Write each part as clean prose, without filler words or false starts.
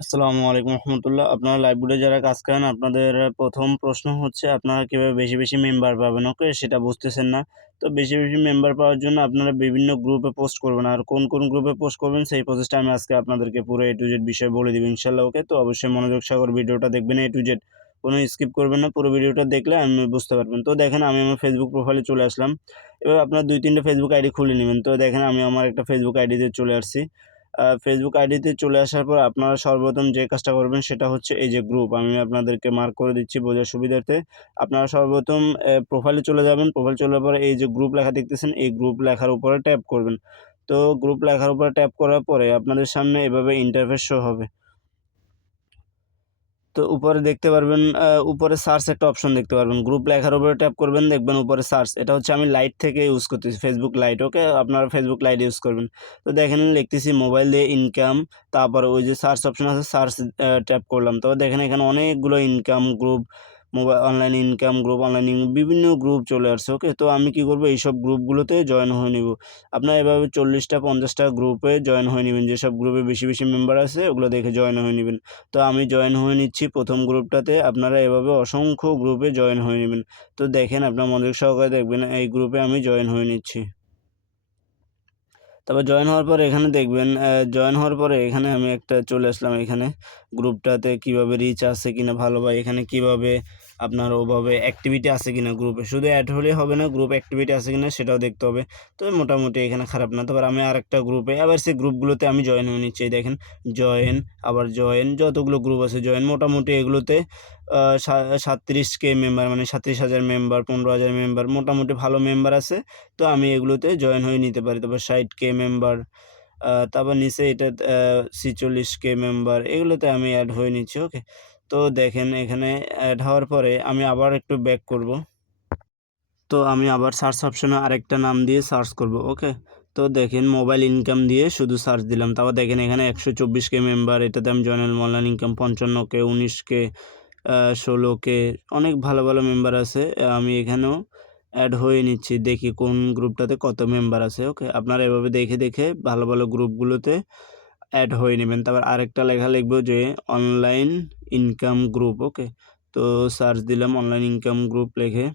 আসসালামু আলাইকুম রহমতুল্লাহ। আপনারা লাইভবোর্ডে যারা কাজ করেন, আপনাদের প্রথম প্রশ্ন হচ্ছে আপনারা কীভাবে বেশি, বেশি মেম্বার পাবেন, ওকে? সেটা বুঝতেছেন না। তো বেশি, বেশি মেম্বার পাওয়ার জন্য আপনারা বিভিন্ন গ্রুপে পোস্ট করবেন। আর কোন, কোন গ্রুপে পোস্ট করবেন সেই প্রসেসটা আমি আজকে আপনাদেরকে পুরো A to Z বিষয় বলে দিব ইনশাআল্লাহ, ওকে? তো অবশ্যই মনোযোগ সহকারে ভিডিওটা দেখবেন A to Z। কোনো স্কিপ করবেন না। পুরো ভিডিওটা দেখলে আমি বুঝতে পারবেন। তো দেখেন আমি আমার ফেসবুক প্রোফাইলে চলে আসলাম। এবার আপনার ২-৩ টে ফেসবুক আইডি খুলে নিবেন। তো দেখেন আমি আমার একটা ফেসবুক আইডিতে চলে আসছি। ফেসবুক আইডিতে চলে আসার পর আপনারা সর্বপ্রথম যে কাজটা করবেন সেটা হচ্ছে এই যে গ্রুপ, আমি আপনাদেরকে মার্ক করে দিচ্ছি বোঝার সুবিধার্থে। আপনারা সর্বপ্রথম প্রোফাইলে চলে যাবেন। প্রোফাইল চলে যাওয়ার পরে এই যে গ্রুপ লেখা দেখতেছেন, এই গ্রুপ লেখার উপরে ট্যাপ করবেন। তো গ্রুপ লেখার উপরে ট্যাপ করার পরে আপনাদের সামনে এভাবে ইন্টারফেস শো হবে। তো উপরে দেখতে পারবেন উপরে সার্চ একটা অপশন দেখতে পারবেন। গ্রুপ লেখার উপরে ট্যাপ করবেন, দেখবেন উপরে সার্চ। এটা হচ্ছে আমি লাইট থেকে ইউজ করতেছি, ফেসবুক লাইট, ওকে? আপনারা ফেসবুক লাইট ইউজ করবেন। তো দেখেন লিখতেছি মোবাইল দিয়ে ইনকাম, তারপরে ওই যে সার্চ অপশন আছে, সার্চ ট্যাপ করলাম। তো দেখেন এখানে অনেকগুলো income group, online income group, বিভিন্ন গ্রুপ চলে আসছে, ওকে? তো আমি কি করব, এইসব গ্রুপগুলোতে জয়েন হয়ে নিব। আপনারা এভাবে 40টা 50টা গ্রুপে জয়েন হয়ে নিবেন। যেসব গ্রুপে বেশি, বেশি মেম্বার আছে ওগুলো দেখে জয়েন হয়ে নিবেন। তো আমি জয়েন হয়ে নিচ্ছি প্রথম গ্রুপটাতে। আপনারা এভাবে অসংখ্য গ্রুপে জয়েন হয়ে নিবেন। তো দেখেন আপনার মনোযোগ সহকারে দেখবেন, এই গ্রুপে আমি জয়েন হয়ে নিচ্ছি। তারপর জয়েন হওয়ার পরে এখানে দেখবেন, জয়েন হওয়ার পরে এখানে আমি একটা চলে আসলাম এখানে। গ্রুপটাতে কিভাবে রিচ আছে কিনা ভালো, বা এখানে কিভাবে আপনার ওভাবে অ্যাক্টিভিটি আছে কিনা গ্রুপে। শুধু অ্যাড হলেই হবে না, গ্রুপ অ্যাক্টিভিটি আছে কিনা সেটাও দেখতে হবে। তো মোটামুটি এখানে খারাপ না। তারপর আমি আরেকটা গ্রুপে, আবার সেই গ্রুপগুলোতে আমি জয়েন হয়ে নিচ্ছি। এই দেখেন জয়েন, আবার জয়েন, যতগুলো গ্রুপ আছে জয়েন। মোটামুটি এগুলোতে 37K মেম্বার, মানে 37,000 মেম্বার, 15,000 মেম্বার, মোটামুটি ভালো মেম্বার আছে। তো আমি এগুলোতে জয়েন হয়ে নিতে পারি। তারপর 60K মেম্বার, তারপর নিচে এটা 46K মেম্বার, এগুলোতে আমি অ্যাড হয়ে নিচ্ছি, ওকে? তো দেখেন এখানে অ্যাড হওয়ার পরে আমি আবার একটু ব্যাক করব। তো আমি আবার সার্চ অপশনে আরেকটা নাম দিয়ে সার্চ করব, ওকে? তো দেখেন মোবাইল ইনকাম দিয়ে শুধু সার্চ দিলাম। তারপর দেখেন এখানে 124K মেম্বার, এটাতে আমি জয়েন হলাম। Online income 55K, 19K, 16K, অনেক ভালো, ভালো মেম্বার আছে। আমি এখানেও অ্যাড হয়ে নিচ্ছি। দেখি কোন গ্রুপটাতে কত মেম্বার আছে, ওকে? আপনারা এভাবে দেখে, দেখে ভালো, ভালো গ্রুপগুলোতে অ্যাড হয়ে নেবেন। তারপর আরেকটা লেখা লিখব যে অনলাইন ইনকাম গ্রুপ, ওকে? তো সার্চ দিলাম অনলাইন ইনকাম গ্রুপ লিখে।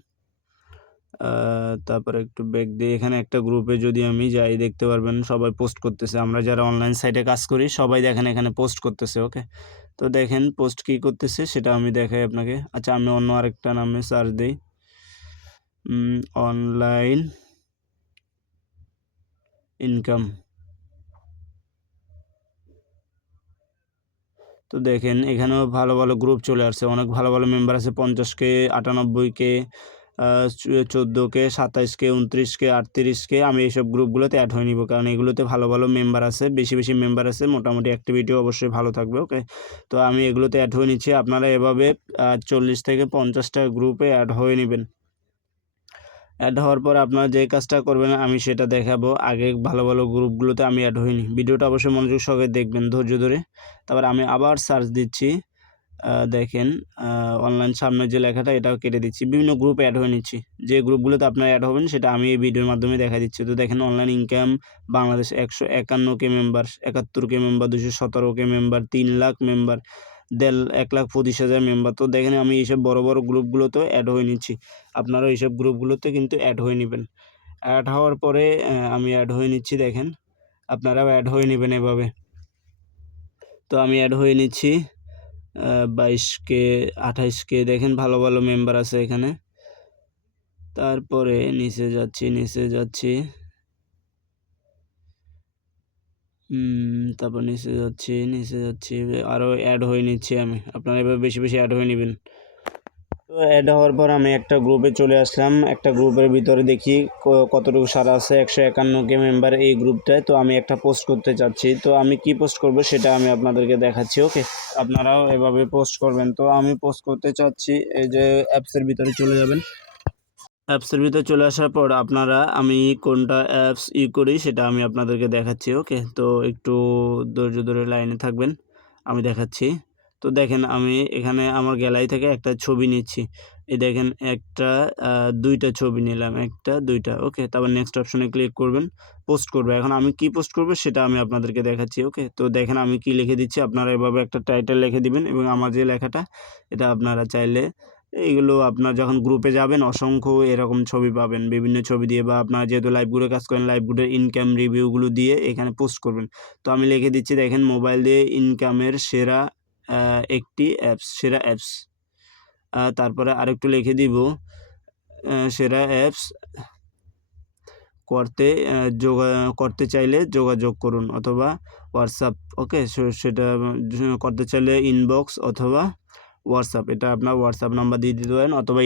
তারপরে একটু ব্যাক দিয়ে এখানে একটা গ্রুপে যদি আমি যাই, দেখতে পারবেন সবাই পোস্ট করতেছে। আমরা যারা অনলাইন সাইটে কাজ করি সবাই দেখেন এখানে পোস্ট করতেছে, ওকে? তো দেখেন পোস্ট কী করতেছে সেটা আমি দেখাই আপনাকে। আচ্ছা, আমি অন্য আরেকটা নামে সার্চ দেই। Online income. তো দেখেন এখানেও ভালো, ভালো গ্রুপ চলে আসছে। অনেক ভালো, ভালো মেম্বার আছে। 50K, 98K, 14K, 27K, 29K, 38K। আমি এইসব গ্রুপগুলোতে অ্যাড হয়ে নিব, কারণ এগুলোতে ভালো, ভালো মেম্বার আছে। বেশি, বেশি মেম্বার আছে। মোটামুটি অ্যাক্টিভিটিও অবশ্যই ভালো থাকবে, ওকে? তো আমি এগুলোতে অ্যাড হয়ে নিচ্ছি। আপনারা এভাবে 40 থেকে 50টা গ্রুপে অ্যাড হয়ে নিবেন। অ্যাড হওয়ার পর আপনারা যে কাজটা করবেন আমি সেটা দেখাবো। আগে ভালো, ভালো গ্রুপগুলোতে আমি অ্যাড হইনি। ভিডিওটা অবশ্যই মনোযোগ সহকারে দেখবেন, ধৈর্য ধরে। তারপর আমি আবার সার্চ দিচ্ছি। দেখেন অনলাইন সামনের যে লেখাটা এটাও কেটে দিচ্ছি। বিভিন্ন গ্রুপে অ্যাড হয়ে নিচ্ছি। যে গ্রুপগুলোতে আপনারা অ্যাড হবেন সেটা আমি এই ভিডিওর মাধ্যমে দেখা দিচ্ছি। তো দেখেন online income Bangladesh 151K member, 71K member, 217K member, 3 lakh member, 1,25,000 member. তো দেখেন আমি এইসব বড়, বড় গ্রুপগুলোতেও অ্যাড হয়ে নিচ্ছি। আপনারাও এইসব গ্রুপগুলোতে কিন্তু অ্যাড হয়ে নিবেন। অ্যাড হওয়ার পরে আমি অ্যাড হয়ে নিচ্ছি, দেখেন। আপনারাও অ্যাড হয়ে নিবেন এভাবে। তো আমি অ্যাড হয়ে নিচ্ছি। 22K, 28K, দেখেন ভালো, ভালো মেম্বার আছে এখানে। তারপরে নিচে যাচ্ছি, নিচে যাচ্ছি। তারপর নিচে যাচ্ছি, নিচে যাচ্ছি। আরও অ্যাড হয়ে নিচ্ছি আমি। আপনারা এভাবে বেশি, বেশি অ্যাড হয়ে নিবেন। তো অ্যাড হওয়ার পর আমি একটা গ্রুপে চলে আসলাম। একটা গ্রুপের ভিতরে দেখি কতটুকু সারা আছে। 151K মেম্বার এই গ্রুপটায়। তো আমি একটা পোস্ট করতে চাচ্ছি। তো আমি কি পোস্ট করব সেটা আমি আপনাদেরকে দেখাচ্ছি, ওকে? আপনারাও এভাবে পোস্ট করবেন। তো আমি পোস্ট করতে চাচ্ছি, এই যে অ্যাপসের ভিতরে চলে যাবেন। অ্যাপসের ভিতরে চলে আসার পর আপনারা আমি কোনটা অ্যাপস করি সেটা আমি আপনাদেরকে দেখাচ্ছি, ওকে? তো একটু ধৈর্য ধরে লাইনে থাকবেন, আমি দেখাচ্ছি। তো দেখেন আমি এখানে আমার গ্যালারি থেকে একটা ছবি নিচ্ছি। এই দেখেন একটা ২ টা ছবি নিলাম। ১ টা ২ টা ওকে। তারপর নেক্সট অপশনে ক্লিক করবেন। পোস্ট করব। এখন আমি কি পোস্ট করব সেটা আমি আপনাদেরকে দেখাচ্ছি ওকে। তো দেখেন আমি কি লিখে দিচ্ছি, আপনারা এভাবে একটা টাইটেল লিখে দিবেন এবং আমার যে লেখাটা এটা আপনারা চাইলে এইগুলো আপনার যখন গ্রুপে যাবেন অসংখ্য এরকম ছবি পাবেন। বিভিন্ন ছবি দিয়ে বা আপনারা যেহেতু লাইভগুলোর কাজ করেন লাইভগুলোর ইনকাম রিভিউগুলো দিয়ে এখানে পোস্ট করবেন। তো আমি লিখে দিচ্ছি দেখেন মোবাইল দিয়ে ইনকামের সেরা একটি অ্যাপস, সেরা অ্যাপস। তারপরে আরেকটু লিখে দিব সেরা অ্যাপস করতে করতে চাইলে যোগাযোগ করুন অথবা হোয়াটসঅ্যাপ ওকে। সেটা করতে চাইলে ইনবক্স অথবা হোয়াটসঅ্যাপ, এটা আপনার হোয়াটসঅ্যাপ নাম্বার দিয়ে দিতে পারেন অথবা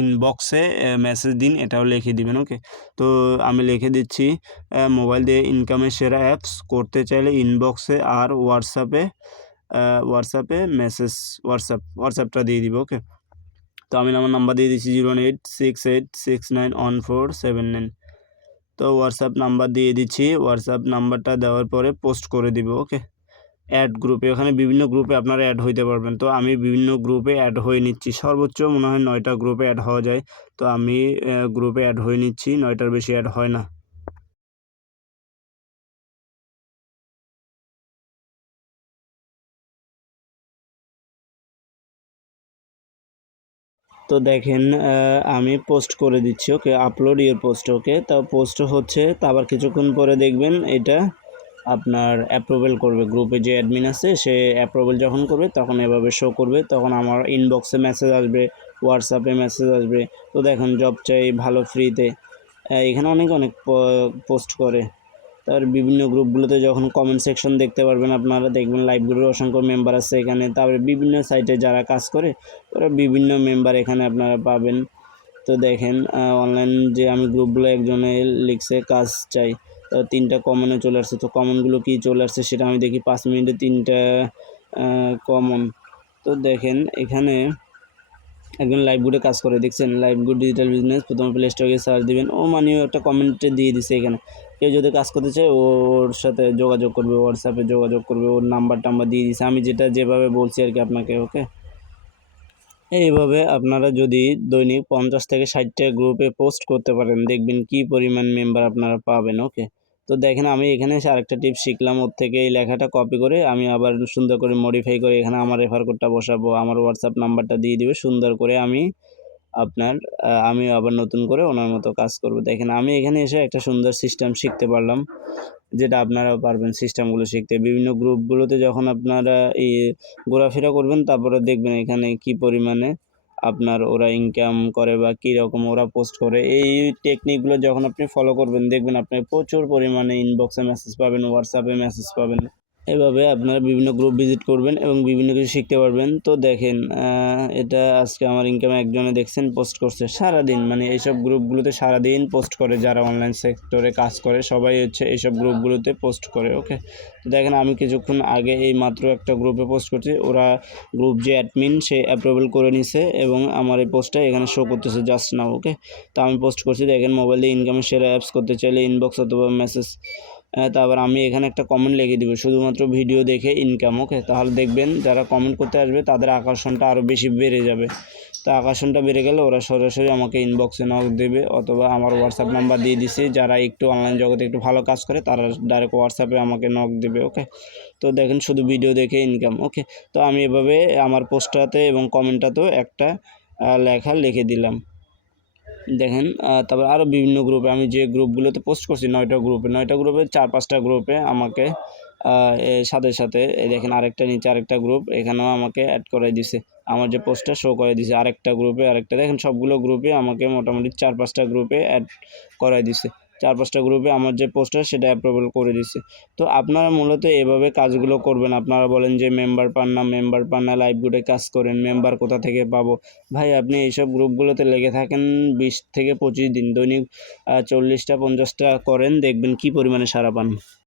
ইনবক্সে মেসেজ দিন, এটাও লিখে দিবেন ওকে। তো আমি লিখে দিচ্ছি মোবাইল দিয়ে ইনকামের সেরা অ্যাপস করতে চাইলে ইনবক্সে আর হোয়াটসঅ্যাপে মেসেজ হোয়াটসঅ্যাপটা দিয়ে দিব ওকে। তো আমি আমার নাম্বার দিয়ে দিচ্ছি 08686914799। তো হোয়াটসঅ্যাপ নাম্বার দিয়ে দিচ্ছি। হোয়াটসঅ্যাপ নাম্বারটা দেওয়ার পরে পোস্ট করে দিব ওকে। অ্যাড গ্রুপে, ওখানে বিভিন্ন গ্রুপে আপনারা অ্যাড হইতে পারবেন। তো আমি বিভিন্ন গ্রুপে অ্যাড হয়ে নিচ্ছি। সর্বোচ্চ মনে হয় 9টা গ্রুপে অ্যাড হওয়া যায়। তো আমি গ্রুপে অ্যাড হয়ে নিচ্ছি, 9টার বেশি অ্যাড হয় না। তো দেখেন আমি পোস্ট করে দিচ্ছি okay. Upload your post okay. তো পোস্ট হচ্ছে, তো আবার কিছুক্ষণ পরে দেখবেন এটা আপনার অ্যাপ্রুভেল করবে। গ্রুপে যে অ্যাডমিন আছে সে অ্যাপ্রুভেল যখন করবে তখন এভাবে শো করবে, তখন আমার ইনবক্সে মেসেজ আসবে, হোয়াটসঅ্যাপে মেসেজ আসবে। তো দেখেন জব চাই ভালো ফ্রিতে, এখানে অনেক পোস্ট করে। তার বিভিন্ন গ্রুপগুলোতে যখন কমেন্ট সেকশন দেখতে পারবেন, আপনারা দেখবেন লাইভগুলোর অসংখ্য মেম্বার আছে এখানে। তারপরে বিভিন্ন সাইটে যারা কাজ করে ওরা বিভিন্ন মেম্বার এখানে আপনারা পাবেন। তো দেখেন অনলাইন যে আমি গ্রুপগুলো একজনে লিখছে কাজ চাই, তো 3টা কমনে চলে আসছে। তো কমনগুলো কি চলে আসছে সেটা আমি দেখি। 5 মিনিটে 3টা কমন। তো দেখেন এখানে একজন লাইভগুডে কাজ করে, দেখছেন লাইভগুড ডিজিটাল বিজনেস, প্রথমে প্লে স্টোরে গিয়ে সার্চ দিবেন। ও মানিও একটা কমেন্টে দিয়ে দিছে এখানে। কেউ যদি কাজ করতে চায় ওর সাথে যোগাযোগ করবে, হোয়াটসঅ্যাপে যোগাযোগ করবে, ওর নাম্বার টাম্বার দিয়ে দিছে আমি যেভাবে বলছি আর কি আপনাকে ওকে। এইভাবে আপনারা যদি দৈনিক 50 থেকে 60টা গ্রুপে পোস্ট করতে পারেন দেখবেন কি পরিমাণ মেম্বার আপনারা পাবেন ওকে। তো দেখেন আমি এখানে এসে আরেকটা টিপস শিখলাম, ওর থেকে এই লেখাটা কপি করে আমি আবার সুন্দর করে মডিফাই করে এখানে আমার রেফার কোডটা বসাবো, আমার হোয়াটসঅ্যাপ নাম্বারটা দিয়ে দিবে সুন্দর করে। আমি আবার নতুন করে ওনার মতো কাজ করব। দেখেন আমি এখানে এসে একটা সুন্দর সিস্টেম শিখতে পারলাম, যেটা আপনারাও পারবেন সিস্টেমগুলো শিখতে। বিভিন্ন গ্রুপগুলোতে যখন আপনারা ঘোরাফেরা করবেন তারপরে দেখবেন এখানে কি পরিমাণে আপনার ওরা ইনকাম করে বা কীরকম ওরা পোস্ট করে। এই টেকনিকগুলো যখন আপনি ফলো করবেন দেখবেন আপনি প্রচুর পরিমাণে ইনবক্সে মেসেজ পাবেন, হোয়াটসঅ্যাপে মেসেজ পাবেন। এভাবে আপনারা বিভিন্ন গ্রুপ ভিজিট করবেন এবং বিভিন্ন কিছু শিখতে পারবেন। তো দেখেন এটা আজকে আমার ইনকামে একজনে দেখছেন পোস্ট করছে সারাদিন, মানে এইসব গ্রুপগুলোতে সারাদিন পোস্ট করে, যারা অনলাইন সেক্টরে কাজ করে সবাই হচ্ছে এইসব গ্রুপগুলোতে পোস্ট করে ওকে। তো দেখেন আমি কিছুক্ষণ আগে এই মাত্র একটা গ্রুপে পোস্ট করছি, ওরা গ্রুপ যে অ্যাডমিন সে অ্যাপ্রুভেল করে নিছে এবং আমার এই পোস্টটা এখানে শো করতেছে জাস্ট নাও ওকে। তো আমি পোস্ট করছি দেখেন মোবাইল দিয়ে ইনকামের সেরা অ্যাপস করতে চাইলে ইনবক্স অথবা মেসেজ। তারপর আমি এখানে একটা কমেন্ট লিখে দিব শুধুমাত্র ভিডিও দেখে ইনকাম ওকে। তাহলে দেখবেন যারা কমেন্ট করতে আসবে তাদের আকর্ষণটা আরও বেশি বেড়ে যাবে। তো আকর্ষণটা বেড়ে গেলে ওরা সরাসরি আমাকে ইনবক্সে নক দেবে অথবা আমার হোয়াটসঅ্যাপ নাম্বার দিয়ে দিছি, যারা একটু অনলাইন জগতে একটু ভালো কাজ করে তারা ডাইরেক্ট হোয়াটসঅ্যাপে আমাকে নক দেবে ওকে। তো দেখেন শুধু ভিডিও দেখে ইনকাম ওকে। তো আমি এভাবে আমার পোস্টটাতে এবং কমেন্টটাতেও একটা লেখা লিখে দিলাম। দেখেন তারপর আরও বিভিন্ন গ্রুপে আমি যে গ্রুপগুলোতে পোস্ট করছি 9টা গ্রুপে 4-5টা গ্রুপে আমাকে এর সাথে এই দেখেন আরেকটা নিচে আরেকটা গ্রুপ এখানেও আমাকে অ্যাড করাই দিছে। আমার যে পোস্টটা শো করে দিছে আরেকটা গ্রুপে দেখেন সবগুলো গ্রুপে আমাকে মোটামুটি 4-5টা গ্রুপে অ্যাড করাই দিছে। 4-5টা গ্রুপে আমার যে পোস্টটা সেটা অ্যাপ্রুভাল করে দিছে। তো আপনারা মূলত এভাবে কাজগুলো করবেন। আপনারা বলেন যে মেম্বার পান না লাইভগুডে কাজ করেন, মেম্বার কোথা থেকে পাবো? ভাই আপনি এইসব গ্রুপগুলোতে লেগে থাকেন 20 থেকে 25 দিন, দৈনিক 40টা 50টা করেন দেখবেন কি পরিমাণে সাড়া পান।